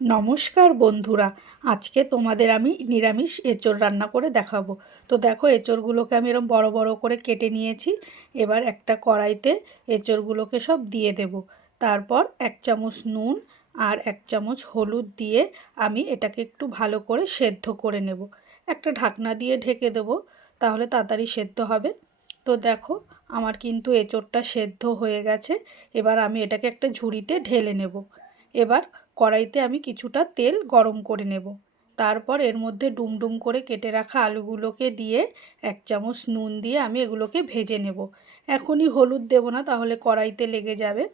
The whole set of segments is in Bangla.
নমস্কার বন্ধুরা, আজকে তোমাদের আমি নিরামিষ এঁচড় রান্না করে দেখাবো। তো দেখো, এঁচড়গুলোকে আমি এরকম বড় বড় করে কেটে নিয়েছি। এবার একটা কড়াইতে এঁচড়গুলোকে সব দিয়ে দেব। তারপর এক চামচ নুন আর এক চামচ হলুদ দিয়ে আমি এটাকে একটু ভালো করে সেদ্ধ করে নেব। একটা ঢাকনা দিয়ে ঢেকে দেব, তাহলে তাড়াতাড়ি সেদ্ধ হবে। তো দেখো, আমার কিন্তু এঁচড়টা সেদ্ধ হয়ে গেছে। এবার আমি এটাকে একটা ঝুড়িতে ঢেলে নেব। এবার কড়াইতে আমি কিছুটা তেল গরম করে নেব। তারপর এর মধ্যে ডুমডুম করে কেটে রাখা আলুগুলোকে দিয়ে এক চামচ নুন দিয়ে আমি এগুলোকে ভেজে নেব। এখনই হলুদ দেব না, তাহলে কড়াইতে লেগে যাবে।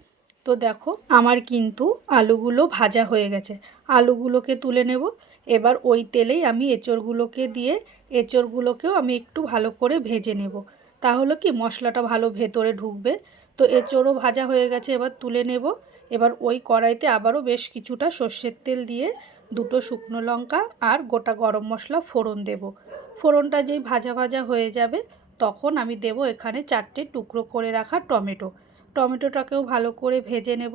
তো দেখো, আমার কিন্তু আলুগুলো ভাজা হয়ে গেছে। আলুগুলোকে তুলে নেব। এবার ওই তেলেই আমি এঁচড়গুলোকে দিয়ে, এঁচড়গুলোকেও আমি একটু ভালো করে ভেজে নেব। তাহলে কি মশলাটা ভালো ভেতরে ঢুকবে? তো এঁচড়ও ভাজা হয়ে গেছে, এবার তুলে নেব। এবার ওই কড়াইতে আবারও বেশ কিছুটা সর্ষের তেল দিয়ে দুটো শুকনো লঙ্কা আর গোটা গরম মশলা ফোড়ন দেব। ফোড়নটা যেই ভাজা ভাজা হয়ে যাবে, তখন আমি দেব এখানে চারটে টুকরো করে রাখা টমেটো। টমেটোটাকেও ভালো করে ভেজে নেব।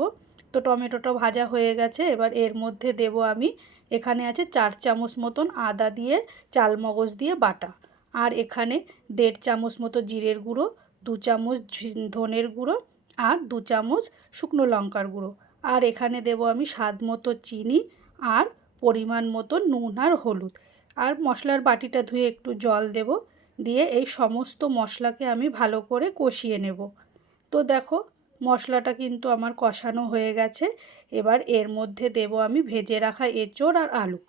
তো টমেটোটা ভাজা হয়ে গেছে, এবার এর মধ্যে দেব আমি, এখানে আছে চার চামচ মতন আদা দিয়ে চালমগজ দিয়ে বাটা। আর এখানে দেড় চামচ মতো জিরের গুঁড়ো দু চামচ ধনের গুঁড়ো আর দু চামচ শুকনো লঙ্কার গুঁড়ো। আর এখানে দেব আমি স্বাদ মতো চিনি আর পরিমাণ মতো নুন আর হলুদ। আর মশলার বাটিটা ধুয়ে একটু জল দেব। দিয়ে এই সমস্ত মশলাকে আমি ভালো করে কষিয়ে নেব। তো দেখো, মশলাটা কিন্তু আমার কষানো হয়ে গেছে। এবার এর মধ্যে দেব আমি ভেজে রাখা এঁচড় আর আলু।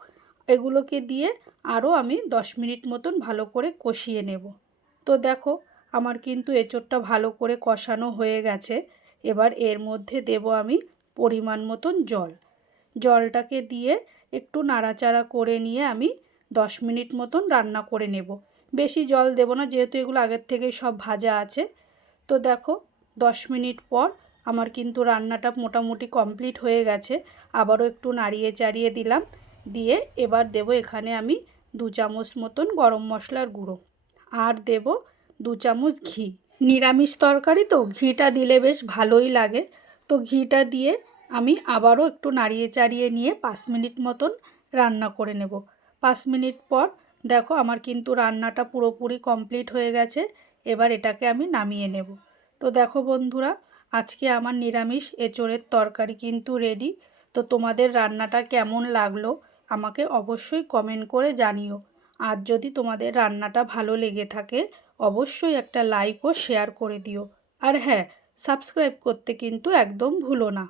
এগুলোকে দিয়ে আরও আমি দশ মিনিট মতন ভালো করে কষিয়ে নেব। তো দেখো আমার কিন্তু এঁচোড়টা ভালো করে কষানো হয়ে গেছে। এবার এর মধ্যে দেব আমি পরিমাণ মতন জল। জলটাকে দিয়ে একটু নাড়াচাড়া করে নিয়ে আমি দশ মিনিট মতন রান্না করে নেব। বেশি জল দেব না, যেহেতু এগুলো আগের থেকেই সব ভাজা আছে। তো দেখো, দশ মিনিট পর আমার কিন্তু রান্নাটা মোটামুটি কমপ্লিট হয়ে গেছে। আবারও একটু নাড়িয়ে চাড়িয়ে দিলাম। দিয়ে এবার দেব এখানে আমি দু চামচ মতন গরম মশলার গুঁড়ো। আর দেব দু চামচ ঘি। নিরামিষ তরকারি তো, ঘিটা দিলে বেশ ভালোই লাগে। তো ঘিটা দিয়ে আমি আবারও একটু নাড়িয়ে চাড়িয়ে নিয়ে পাঁচ মিনিট মতন রান্না করে নেব। পাঁচ মিনিট পর দেখো আমার কিন্তু রান্নাটা পুরোপুরি কমপ্লিট হয়ে গেছে, এবার এটাকে আমি নামিয়ে নেব। তো দেখো বন্ধুরা, আজকে আমার নিরামিষ এঁচড়ের তরকারি কিন্তু রেডি তো তোমাদের রান্নাটা কেমন লাগল আমাকে অবশ্যই কমেন্ট করে জানিও। আর যদি তোমাদের রান্নাটা ভালো লেগে থাকে অবশ্যই একটা লাইক ও শেয়ার করে দিও। আর হ্যাঁ সাবস্ক্রাইব করতে কিন্তু একদম ভুলো না।